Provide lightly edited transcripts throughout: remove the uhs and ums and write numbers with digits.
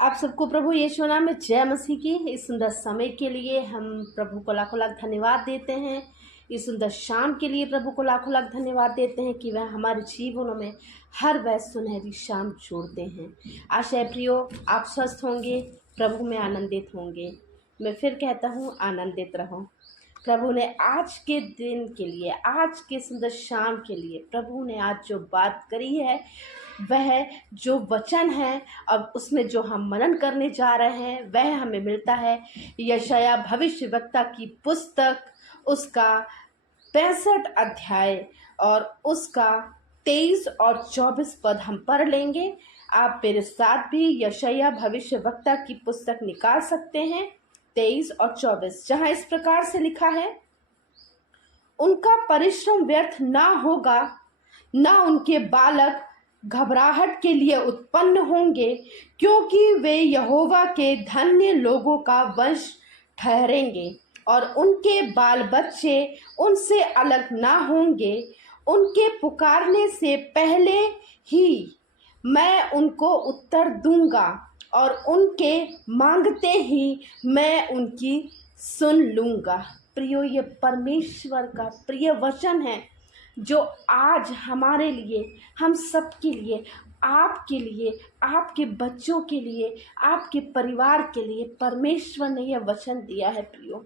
आप सबको प्रभु यीशु नाम में जय मसीह की। इस सुंदर समय के लिए हम प्रभु को लाखों लाख धन्यवाद देते हैं। इस सुंदर शाम के लिए प्रभु को लाखों लाख धन्यवाद देते हैं कि वह हमारे जीवनों में हर वह सुनहरी शाम जोड़ते हैं। आशा है प्रियो आप स्वस्थ होंगे, प्रभु में आनंदित होंगे। मैं फिर कहता हूँ आनंदित रहो। प्रभु ने आज के दिन के लिए, आज के सुंदर शाम के लिए प्रभु ने आज जो बात करी है, वह जो वचन है, अब उसमें जो हम मनन करने जा रहे हैं वह हमें मिलता है यशायाह भविष्यवक्ता की पुस्तक, उसका 65 अध्याय और उसका 23 और 24 पद हम पढ़ लेंगे। आप मेरे साथ भी यशायाह भविष्यवक्ता की पुस्तक निकाल सकते हैं 23 और 24, जहां इस प्रकार से लिखा है, उनका परिश्रम व्यर्थ ना होगा, ना उनके बालक घबराहट के लिए उत्पन्न होंगे, क्योंकि वे यहोवा के धन्य लोगों का वंश ठहरेंगे और उनके बाल बच्चे उनसे अलग ना होंगे। उनके पुकारने से पहले ही मैं उनको उत्तर दूंगा और उनके मांगते ही मैं उनकी सुन लूंगा। प्रियो, ये परमेश्वर का प्रिय वचन है जो आज हमारे लिए, हम सब के लिए, आपके लिए, आपके बच्चों के लिए, आपके परिवार के लिए परमेश्वर ने यह वचन दिया है। प्रियो,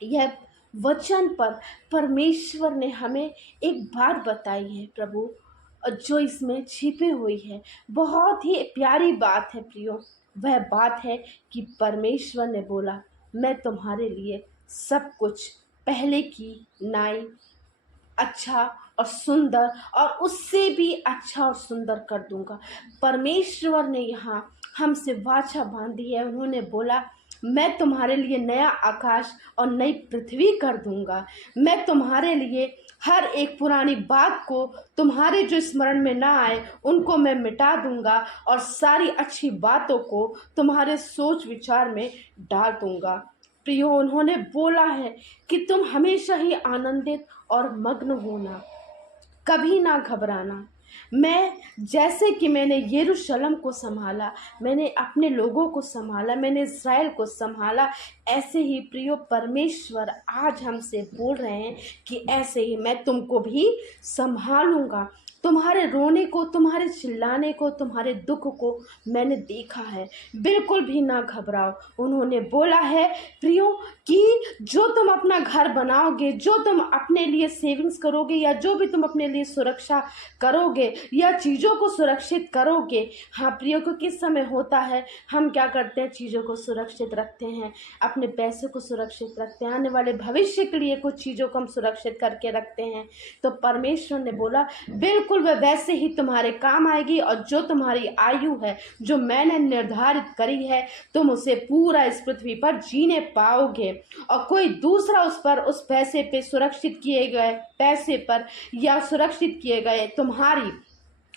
यह वचन पर परमेश्वर ने हमें एक बात बताई है प्रभु, जो इसमें छिपी हुई है। बहुत ही प्यारी बात है प्रियो। वह बात है कि परमेश्वर ने बोला, मैं तुम्हारे लिए सब कुछ पहले की नाई अच्छा और सुंदर और उससे भी अच्छा और सुंदर कर दूंगा। परमेश्वर ने यहाँ हमसे वाचा बांधी है। उन्होंने बोला, मैं तुम्हारे लिए नया आकाश और नई पृथ्वी कर दूंगा। मैं तुम्हारे लिए हर एक पुरानी बात को, तुम्हारे जो स्मरण में ना आए उनको मैं मिटा दूंगा और सारी अच्छी बातों को तुम्हारे सोच विचार में डाल दूंगा। प्रियो, उन्होंने बोला है कि तुम हमेशा ही आनंदित और मग्न होना, कभी ना घबराना। मैं जैसे कि मैंने यरूशलेम को संभाला, मैंने अपने लोगों को संभाला, मैंने इस्राएल को संभाला, ऐसे ही प्रियो परमेश्वर आज हमसे बोल रहे हैं कि ऐसे ही मैं तुमको भी संभालूंगा। तुम्हारे रोने को, तुम्हारे चिल्लाने को, तुम्हारे दुख को मैंने देखा है, बिल्कुल भी ना घबराओ। उन्होंने बोला है प्रियो कि जो तुम अपना घर बनाओगे, जो तुम अपने लिए सेविंग्स करोगे, या जो भी तुम अपने लिए सुरक्षा करोगे या चीज़ों को सुरक्षित करोगे। हाँ प्रियो, को किस समय होता है हम क्या करते हैं, चीज़ों को सुरक्षित रखते हैं, अपने पैसे को सुरक्षित रखते हैं, आने वाले भविष्य के लिए कुछ चीज़ों को हम सुरक्षित करके रखते हैं। तो परमेश्वर ने बोला, बिल्कुल वह वैसे ही तुम्हारे काम आएगी, और जो तुम्हारी आयु है, जो मैंने निर्धारित करी है, तुम उसे पूरा इस पृथ्वी पर जीने पाओगे। और कोई दूसरा उस पर, उस पैसे पे, सुरक्षित किए गए पैसे पर या सुरक्षित किए गए तुम्हारी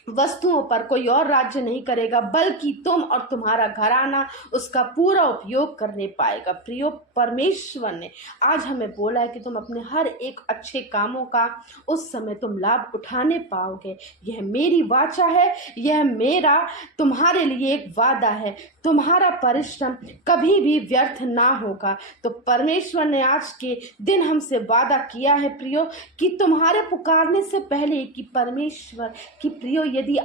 वस्तुओं पर कोई और राज्य नहीं करेगा, बल्कि तुम और तुम्हारा घराना उसका पूरा उपयोग करने पाएगा। प्रियो, परमेश्वर ने आज हमें बोला है कि तुम अपने हर एक अच्छे कामों का उस समय तुम लाभ उठाने पाओगे। यह मेरी वाचा है, यह मेरा तुम्हारे लिए एक वादा है। तुम्हारा परिश्रम कभी भी व्यर्थ ना होगा। तो परमेश्वर ने आज के दिन हमसे वादा किया है प्रियो, कि तुम्हारे पुकारने से पहले कि परमेश्वर की प्रियो, यदि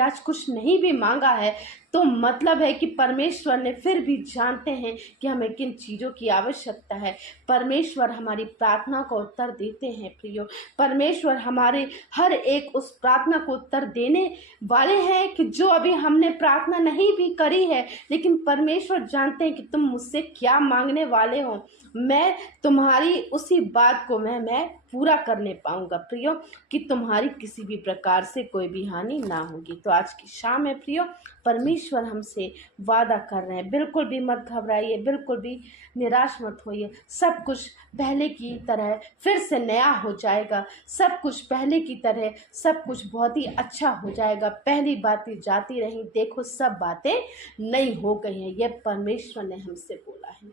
आज कुछ नहीं भी मांगा है, तो मतलब है कि परमेश्वर ने फिर भी जानते हैं कि हमें किन चीज़ों की आवश्यकता है। परमेश्वर हमारी प्रार्थना को उत्तर देते हैं प्रियो। परमेश्वर हमारे हर एक उस प्रार्थना को उत्तर देने वाले हैं कि जो अभी हमने प्रार्थना नहीं भी करी है, लेकिन परमेश्वर जानते हैं कि तुम मुझसे क्या मांगने वाले हो। मैं तुम्हारी उसी बात को मैं पूरा करने पाऊंगा प्रियो, कि तुम्हारी किसी भी प्रकार से कोई भी हानि ना होगी। तो आज की शाम है प्रियो, परमेश्वर हमसे वादा कर रहे हैं, बिल्कुल भी मत घबराइए, बिल्कुल भी निराश मत होइए। सब कुछ पहले की तरह फिर से नया हो जाएगा, सब कुछ पहले की तरह, सब कुछ बहुत ही अच्छा हो जाएगा। पहली बातें जाती रहीं, देखो सब बातें नई हो गई हैं। यह परमेश्वर ने हमसे बोला है।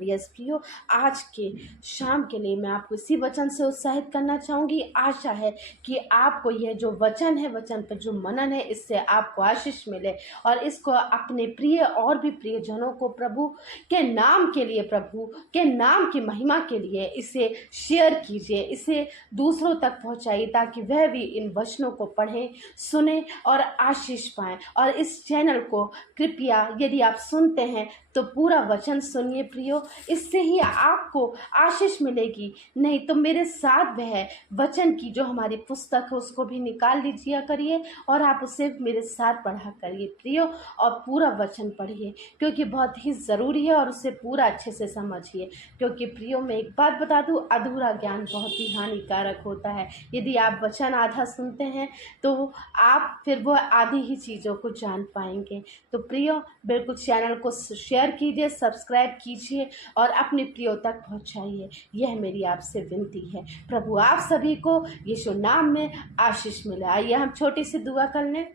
यस प्रियो, आज के शाम के लिए मैं आपको इसी वचन से उत्साहित करना चाहूँगी। आशा है कि आपको यह जो वचन है, वचन पर जो मनन है, इससे आपको आशीष मिले और इसको अपने प्रिय और भी प्रियजनों को प्रभु के नाम के लिए, प्रभु के नाम की महिमा के लिए इसे शेयर कीजिए, इसे दूसरों तक पहुँचाइए ताकि वह भी इन वचनों को पढ़ें, सुने और आशीष पाएँ। और इस चैनल को कृपया यदि आप सुनते हैं तो पूरा वचन सुनिए प्रियो, इससे ही आपको आशीष मिलेगी। नहीं तो मेरे साथ वह वचन की जो हमारी पुस्तक है उसको भी निकाल लीजिए करिए और आप उसे मेरे साथ पढ़ा करिए प्रियो, और पूरा वचन पढ़िए क्योंकि बहुत ही ज़रूरी है और उसे पूरा अच्छे से समझिए। क्योंकि प्रियो, मैं एक बात बता दूं, अधूरा ज्ञान बहुत ही हानिकारक होता है। यदि आप वचन आधा सुनते हैं तो आप फिर वो आधी ही चीज़ों को जान पाएंगे। तो प्रियो, बिल्कुल चैनल को शेयर कीजिए, सब्सक्राइब कीजिए और अपने प्रियो तक पहुंचाइए, यह मेरी आपसे विनती है। प्रभु आप सभी को यीशु नाम में आशीष मिले। आइए हम छोटी सी दुआ कर लें।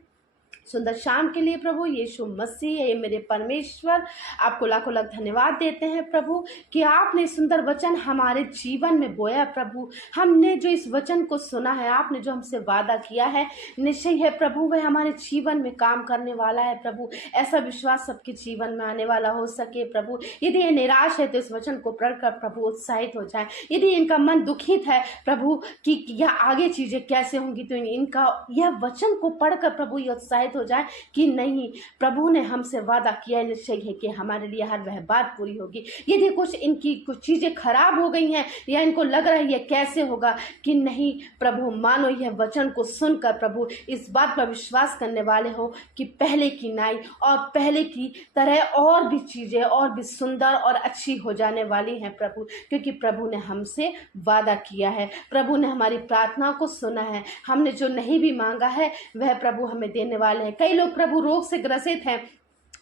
सुंदर शाम के लिए प्रभु यीशु मसीह, ये मेरे परमेश्वर, आपको लाखों लाख धन्यवाद देते हैं प्रभु कि आपने सुंदर वचन हमारे जीवन में बोया। प्रभु, हमने जो इस वचन को सुना है, आपने जो हमसे वादा किया है, निश्चय है प्रभु वह हमारे जीवन में काम करने वाला है। प्रभु, ऐसा विश्वास सबके जीवन में आने वाला हो सके। प्रभु, यदि ये निराश है तो इस वचन को पढ़कर प्रभु उत्साहित हो जाए। यदि इनका मन दुखित है प्रभु कि यह आगे चीज़ें कैसे होंगी, तो इनका यह वचन को पढ़कर प्रभु ये उत्साहित हो जाए कि नहीं, प्रभु ने हमसे वादा किया है, निश्चय है कि हमारे लिए हर वह बात पूरी होगी। यदि कुछ इनकी कुछ चीज़ें खराब हो गई हैं या इनको लग रहा है ये कैसे होगा, कि नहीं प्रभु, मानो यह वचन को सुनकर प्रभु इस बात पर विश्वास करने वाले हो कि पहले की नाई और पहले की तरह और भी चीज़ें और भी सुंदर और अच्छी हो जाने वाली हैं प्रभु, क्योंकि प्रभु ने हमसे वादा किया है। प्रभु ने हमारी प्रार्थना को सुना है। हमने जो नहीं भी मांगा है वह प्रभु हमें देने वाले हैं। कई लोग प्रभु रोग से ग्रसित हैं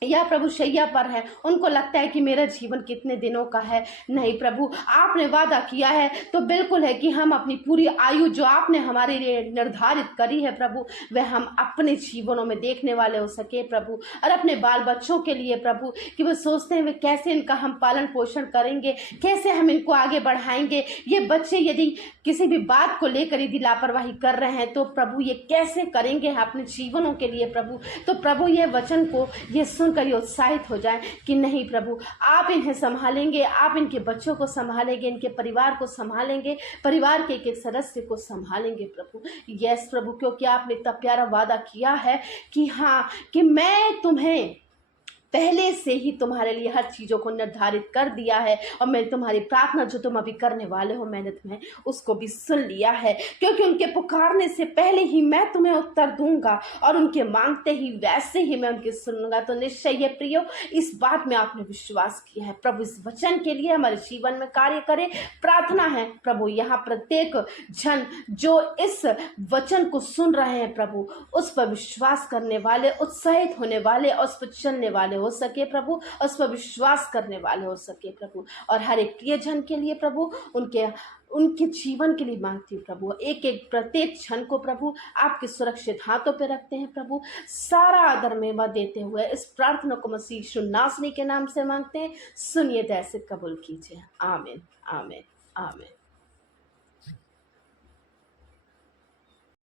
या प्रभु शैया पर है, उनको लगता है कि मेरा जीवन कितने दिनों का है। नहीं प्रभु, आपने वादा किया है तो बिल्कुल है कि हम अपनी पूरी आयु जो आपने हमारे लिए निर्धारित करी है प्रभु, वह हम अपने जीवनों में देखने वाले हो सके प्रभु। और अपने बाल बच्चों के लिए प्रभु, कि वो सोचते हैं वे कैसे इनका हम पालन पोषण करेंगे, कैसे हम इनको आगे बढ़ाएंगे। ये बच्चे यदि किसी भी बात को लेकर यदि लापरवाही कर रहे हैं तो प्रभु ये कैसे करेंगे अपने जीवनों के लिए प्रभु। तो प्रभु ये वचन को ये सुनकर ये उत्साहित हो जाए कि नहीं प्रभु, आप इन्हें संभालेंगे, आप इनके बच्चों को संभालेंगे, इनके परिवार को संभालेंगे, परिवार के एक एक सदस्य को संभालेंगे प्रभु। यस प्रभु, क्योंकि आपने इतना प्यारा वादा किया है कि हाँ, कि मैं तुम्हें पहले से ही तुम्हारे लिए हर चीज़ों को निर्धारित कर दिया है और मैं तुम्हारी प्रार्थना जो तुम अभी करने वाले हो मेहनत में, उसको भी सुन लिया है। क्योंकि उनके पुकारने से पहले ही मैं तुम्हें उत्तर दूंगा और उनके मांगते ही वैसे ही मैं उनके सुनूंगा। तो निश्चय है प्रियो, इस बात में आपने विश्वास किया है। प्रभु इस वचन के लिए हमारे जीवन में कार्य करे, प्रार्थना है प्रभु। यहाँ प्रत्येक जन जो इस वचन को सुन रहे हैं प्रभु, उस पर विश्वास करने वाले, उत्साहित होने वाले और उस पर चलने वाले हो सके प्रभु, उस पर विश्वास करने वाले हो सके प्रभु। और हर एक प्रियजन के लिए प्रभु, उनके जीवन के लिए मांगती हूँ प्रभु, एक एक प्रत्येक क्षण को प्रभु आपके सुरक्षित हाथों पे रखते हैं प्रभु। सारा आदर मेवा देते हुए इस प्रार्थना को मसीह यीशु नासरी के नाम से मांगते हैं। सुनिए, दया से कबूल कीजिए। आमीन, आमीन, आमीन।